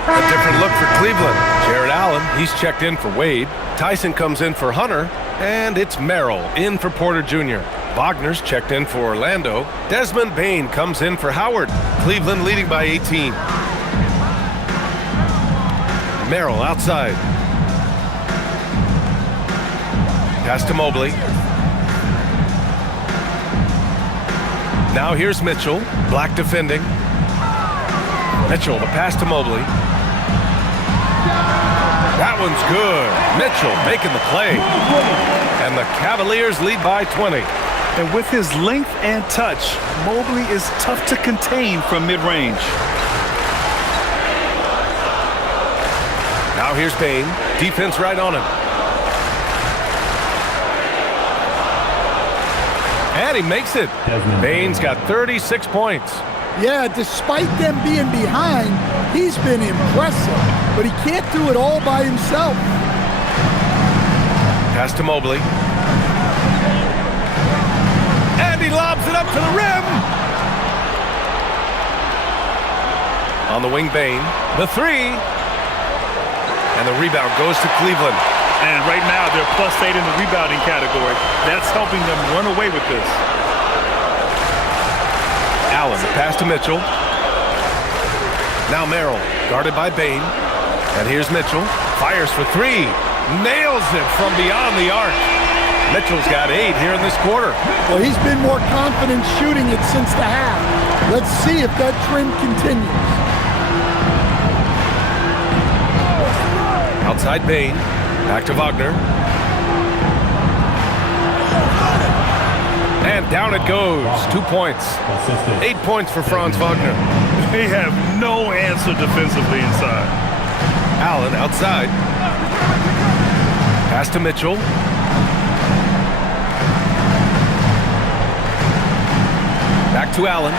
A different look for Cleveland. Jared Allen, he's checked in for Wade. Tyson comes in for Hunter. And it's Merrill in for Porter Jr. Wagner's checked in for Orlando. Desmond Bane comes in for Howard. Cleveland leading by 18. Merrill outside. Pass to Mobley. Now here's Mitchell. Black defending. Mitchell, the pass to Mobley. That one's good. Mitchell making the play. And the Cavaliers lead by 20. And with his length and touch, Mobley is tough to contain from mid-range. Now here's Bane. Defense right on him. And he makes it. Bane's got 36 points. Yeah, despite them being behind, he's been impressive, but he can't do it all by himself. Pass to Mobley. And he lobs it up to the rim. On the wing, Bane. The 3. And the rebound goes to Cleveland. And right now, they're +8 in the rebounding category. That's helping them run away with this. Allen, pass to Mitchell. Now Merrill, guarded by Bain. And here's Mitchell. Fires for three. Nails it from beyond the arc. Mitchell's got 8 here in this quarter. Well, he's been more confident shooting it since the half. Let's see if that trend continues. Outside Bain. Back to Wagner. And down it goes. 2 points. 8 points for Franz Wagner. They have no answer defensively inside. Allen outside. Pass to Mitchell. Back to Allen.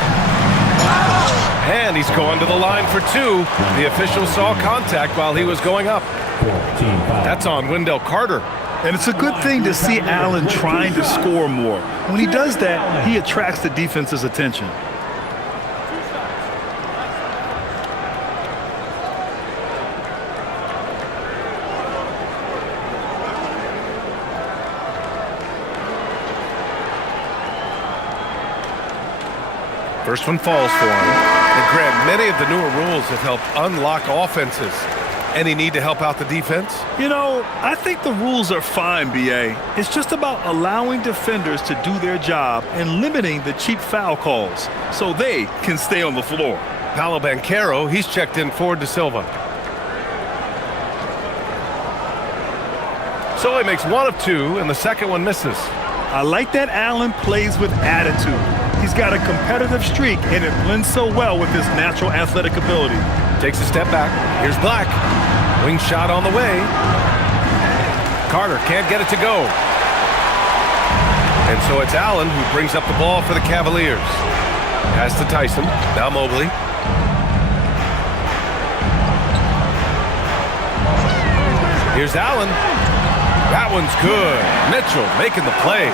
And he's going to the line for 2. The official saw contact while he was going up. That's on Wendell Carter. And it's a good thing to see Allen trying to score more. When he does that, he attracts the defense's attention. First one falls for him. And Grant, many of the newer rules have helped unlock offenses. Any need to help out the defense? You know, I think the rules are fine, B.A. It's just about allowing defenders to do their job and limiting the cheap foul calls so they can stay on the floor. Paolo Banchero, he's checked in for De Silva. So he makes 1 of 2, and the second one misses. I like that Allen plays with attitude. He's got a competitive streak, and it blends so well with his natural athletic ability. Takes a step back. Here's Black. Wing shot on the way. Carter can't get it to go. And so it's Allen who brings up the ball for the Cavaliers. Pass to Tyson. Now Mobley. Here's Allen. That one's good. Mitchell making the play.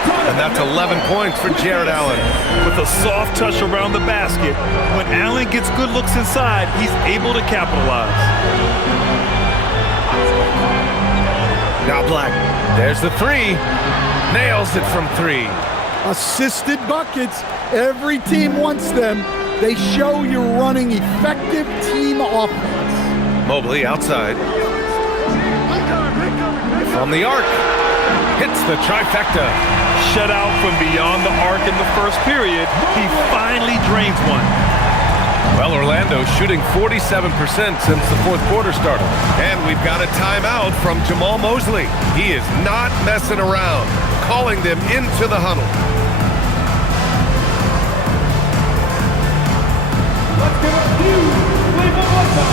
And that's 11 points for Jared Allen. With a soft touch around the basket, when Allen gets good looks inside, he's able to capitalize. Now Black. There's the 3. Nails it from 3. Assisted buckets. Every team wants them. They show you're running effective team offense. Mobley outside. From the arc. Hits the trifecta. Shut out from beyond the arc in the first period. He finally drains one. Well, Orlando's shooting 47% since the fourth quarter started. And we've got a timeout from Jamal Mosley. He is not messing around, calling them into the huddle. Let's give a few Cleveland welcome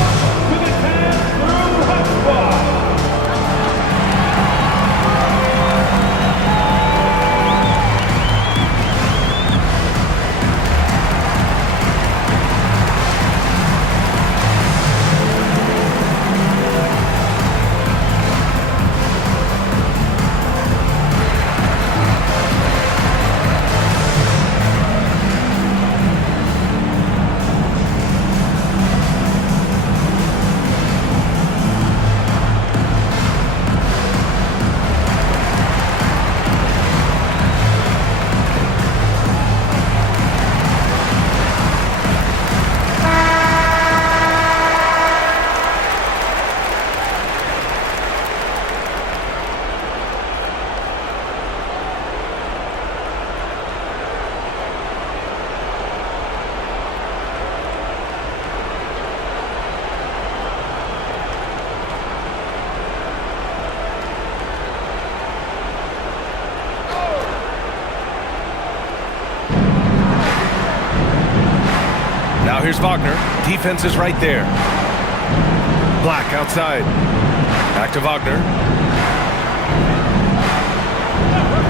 to the 10 through hotspot. Now here's Wagner. Defense is right there. Black outside. Back to Wagner.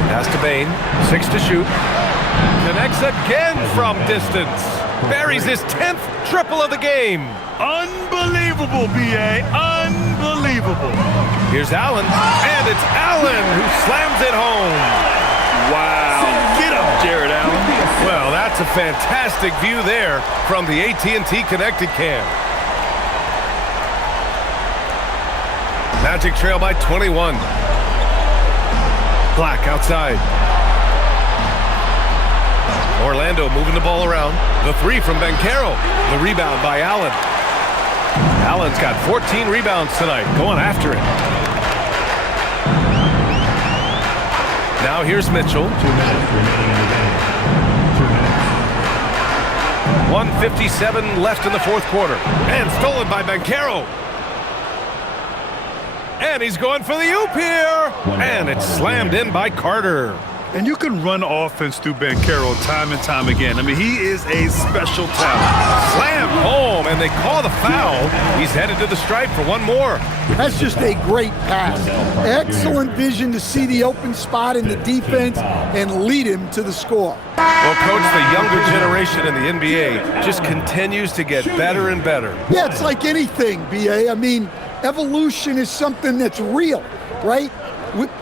Pass to Bain. 6 to shoot. Connects again from distance. Buries his 10th triple of the game. Unbelievable, B.A. Unbelievable. Here's Allen. And it's Allen who slams it home. Wow. Get up, Jared Allen. Well, that's a fantastic view there from the AT&T Connected cam. Magic trail by 21. Black outside. Orlando moving the ball around. The three from Banchero. The rebound by Allen. Allen's got 14 rebounds tonight, going after it. Now here's Mitchell. 2 minutes remaining in the game. 2 minutes. 1:57 left in the fourth quarter. And stolen by Banchero. And he's going for the oop here. And it's slammed in by Carter. And you can run offense through Banchero time and time again. I mean, he is a special talent. Slam home, and they call the foul. He's headed to the stripe for one more. That's just a great pass. Excellent vision to see the open spot in the defense and lead him to the score. Well, Coach, the younger generation in the NBA just continues to get better and better. Yeah, it's like anything, B.A. I mean, evolution is something that's real, right?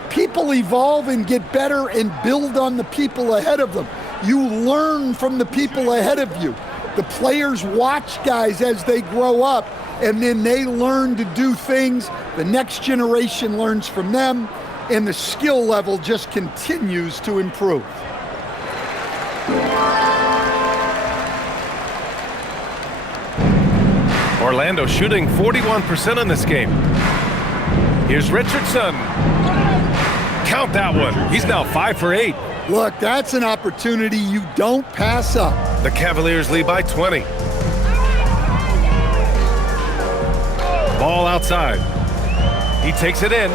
People evolve and get better and build on the people ahead of them. You learn from the people ahead of you. The players watch guys as they grow up, and then they learn to do things. The next generation learns from them, and the skill level just continues to improve. Orlando shooting 41% in this game. Here's Richardson. Count that one. He's now 5 for 8. Look, that's an opportunity you don't pass up. The Cavaliers lead by 20. Ball outside. He takes it in.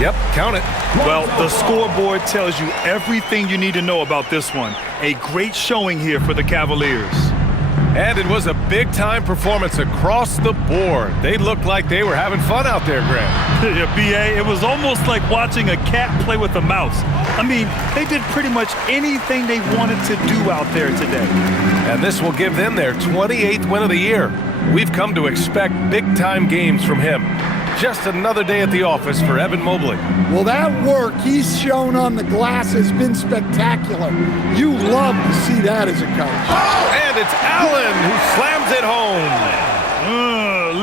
Yep, count it. Well, the scoreboard tells you everything you need to know about this one. A great showing here for the Cavaliers. And it was a big-time performance across the board. They looked like they were having fun out there, Grant. Yeah, B.A., it was almost like watching a cat play with a mouse. I mean, they did pretty much anything they wanted to do out there today. And this will give them their 28th win of the year. We've come to expect big-time games from him. Just another day at the office for Evan Mobley. Well, that work he's shown on the glass has been spectacular. You love to see that as a coach. And it's Allen who slams it home.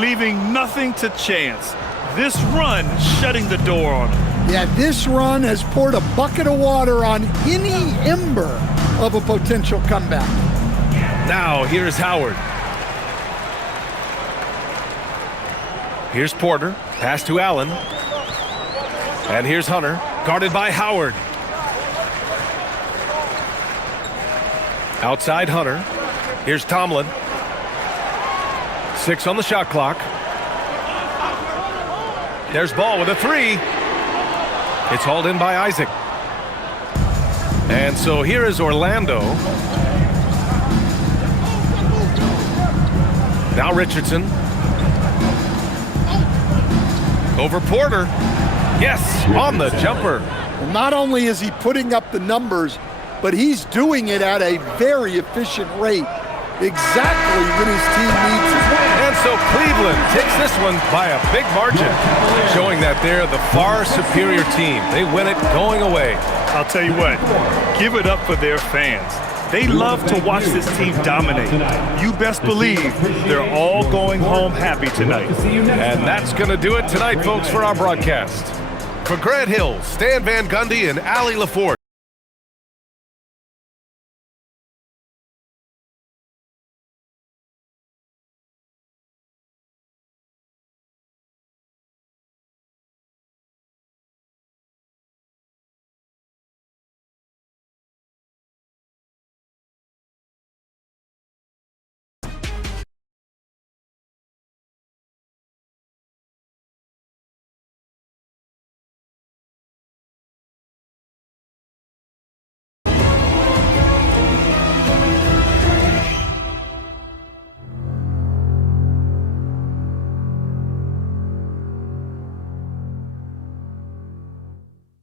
Leaving nothing to chance. This run shutting the door on him. Yeah, this run has poured a bucket of water on any ember of a potential comeback. Now here's Howard. Here's Porter, pass to Allen. And here's Hunter, guarded by Howard. Outside Hunter. Here's Tomlin. 6 on the shot clock. There's Ball with a 3. It's hauled in by Isaac. And so here is Orlando. Now Richardson. Over Porter. Yes, on the jumper. Well, not only is he putting up the numbers, but he's doing it at a very efficient rate. Exactly when his team needs it. And so Cleveland takes this one by a big margin, showing that they're the far superior team. They win it going away. I'll tell you what, give it up for their fans. They love to watch this team dominate. You best believe they're all going home happy tonight. And that's going to do it tonight, folks, for our broadcast. For Grant Hill, Stan Van Gundy, and Allie LaForge.